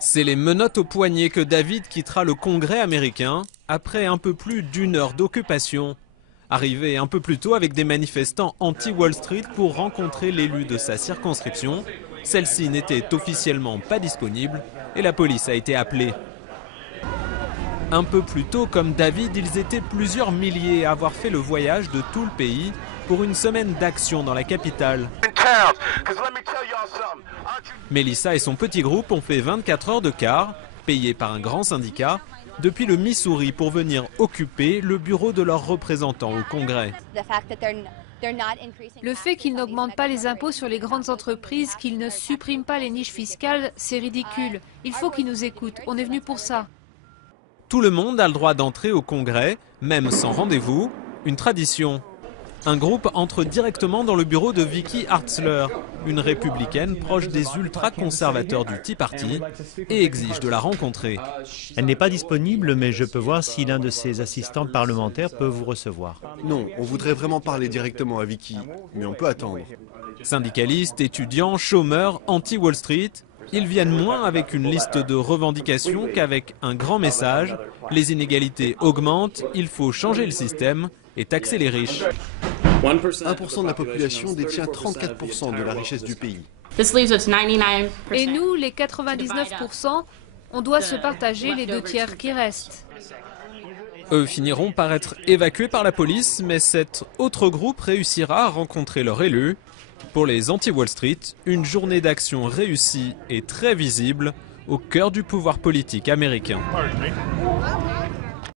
C'est les menottes aux poignets que David quittera le Congrès américain après un peu plus d'une heure d'occupation. Arrivé un peu plus tôt avec des manifestants anti-Wall Street pour rencontrer l'élu de sa circonscription, celle-ci n'était officiellement pas disponible et la police a été appelée. Un peu plus tôt, comme David, ils étaient plusieurs milliers à avoir fait le voyage de tout le pays pour une semaine d'action dans la capitale. Melissa et son petit groupe ont fait 24 heures de car, payés par un grand syndicat, depuis le Missouri pour venir occuper le bureau de leurs représentants au Congrès. Le fait qu'ils n'augmentent pas les impôts sur les grandes entreprises, qu'ils ne suppriment pas les niches fiscales, c'est ridicule. Il faut qu'ils nous écoutent. On est venu pour ça. Tout le monde a le droit d'entrer au Congrès, même sans rendez-vous, une tradition. Un groupe entre directement dans le bureau de Vicky Hartzler, une républicaine proche des ultra-conservateurs du Tea Party, et exige de la rencontrer. Elle n'est pas disponible, mais je peux voir si l'un de ses assistants parlementaires peut vous recevoir. Non, on voudrait vraiment parler directement à Vicky, mais on peut attendre. Syndicalistes, étudiants, chômeurs, anti-Wall Street, ils viennent moins avec une liste de revendications qu'avec un grand message. Les inégalités augmentent, il faut changer le système et taxer les riches. 1% de la population détient 34% de la richesse du pays. Et nous, les 99%, on doit se partager les 2 tiers qui restent. Eux finiront par être évacués par la police, mais cet autre groupe réussira à rencontrer leur élu. Pour les anti-Wall Street, une journée d'action réussie et très visible au cœur du pouvoir politique américain.